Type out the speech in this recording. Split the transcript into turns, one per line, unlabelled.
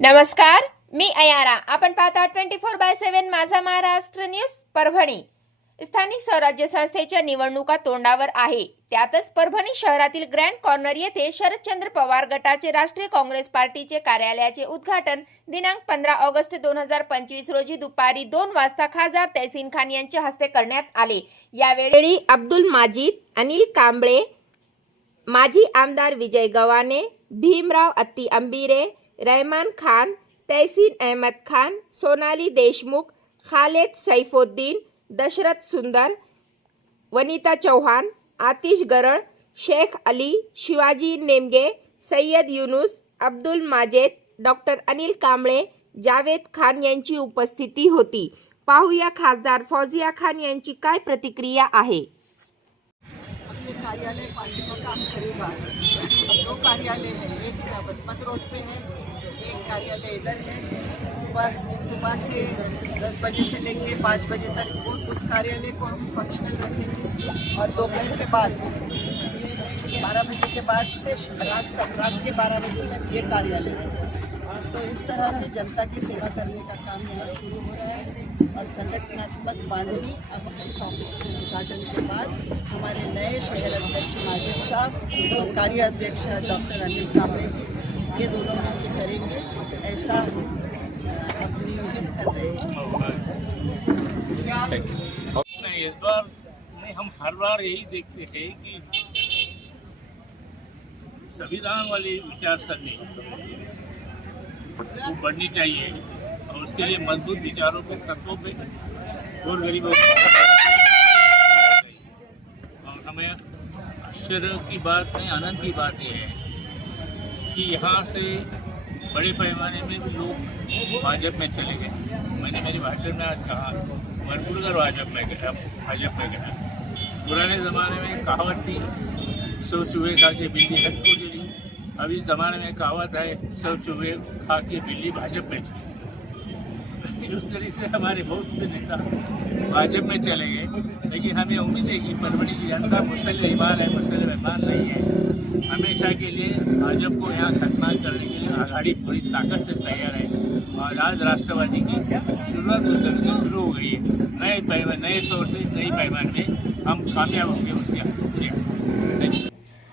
नमस्कार मी अयारा. आपण पाहता ट्वेंटी फोर बाय सेव्हन माझा महाराष्ट्र न्यूज परभणी. स्थानिक स्वराज्य संस्थेच्या निवडणुका तोंडावर आहे. त्यातच परभणी शहरातील ग्रँड कॉर्नर येथे शरदचंद्र पवार गटाचे राष्ट्रीय काँग्रेस पार्टीचे कार्यालयाचे उद्घाटन दिनांक पंधरा ऑगस्ट दोन हजार पंचवीस रोजी दुपारी दोन वाजता खासदार तहसीन खान यांच्या हस्ते करण्यात आले. यावेळी अब्दुल माजीद अनिल कांबळे माजी आमदार विजय गवाने भीमराव अत्ती अंबिरे रहमान खान तहसीन अहमद खान सोनाली देशमुख खालेद सैफुद्दीन दशरथ सुंदर वनिता चौहान आतिश गरळ शेख अली शिवाजी नेमगे सय्यद युनुस अब्दुल माजेद डॉक्टर अनिल कांबळे जावेद खान यांची उपस्थिती होती. पाहूया खासदार फौजिया खान यांची काय प्रतिक्रिया आहे?
कार्यालय पार्टी का काम करेगा। दो कार्यालय है, एक बसमत रोड पे है, एक कार्यालय इधर है। सुबह सुबह से दस बजे से लेके पाँच बजे तक वो उस कार्यालय को हम फंक्शनल रखेंगे और दोपहर के बाद, बारह बजे के बाद से रात तक, रात के बारह बजे तक ये कार्यालय है। तो इस तरह से जनता की सेवा करने का काम यहाँ शुरू हो रहा है। और संगठनात्मक बांधनी अब इस ऑफ़िस के उद्घाटन के बाद हमारे नए शहर अध्यक्ष माजिद साहब और कार्य अध्यक्ष डॉक्टर अनिल जी ये दोनों मिलकर करेंगे। ऐसा अब नियोजित कर रहे हैं।
इस बार नहीं हम हर बार यही देखते हैं कि संविधान वाली विचारसरणी वो बढ़नी चाहिए। और उसके लिए मज़बूत विचारों के तत्वों पे और गरीबों और हमें आश्चर्य की बात नहीं, आनंद की बात यह है कि यहाँ से बड़े पैमाने में भी लोग भाजपा में चले गए। मैंने मेरी भाषण में आज कहा कर भाजपा में गया, भाजपा में गया। पुराने ज़माने में कहावत थी, सौ चूहे खा के बिल्ली हट को चली अब इस ज़माने में कहावत है, सौ चूहे खा के बिल्ली भाजपा में चली। उस तरीके से हमारे बहुत से नेता भाजपा में चले गए। लेकिन हमें उम्मीद है कि परवड़ी की जनता मुसल ईमान है मुसल मेहमान नहीं है। हमेशा के लिए भाजपा को यहाँ खत्म करने के लिए आघाड़ी पूरी ताकत से तैयार है। और आज राष्ट्रवादी की शुरुआत उस से शुरू हो गई है। नए पैमान, नए तौर से नई पैमान में हम कामयाब होंगे उसके.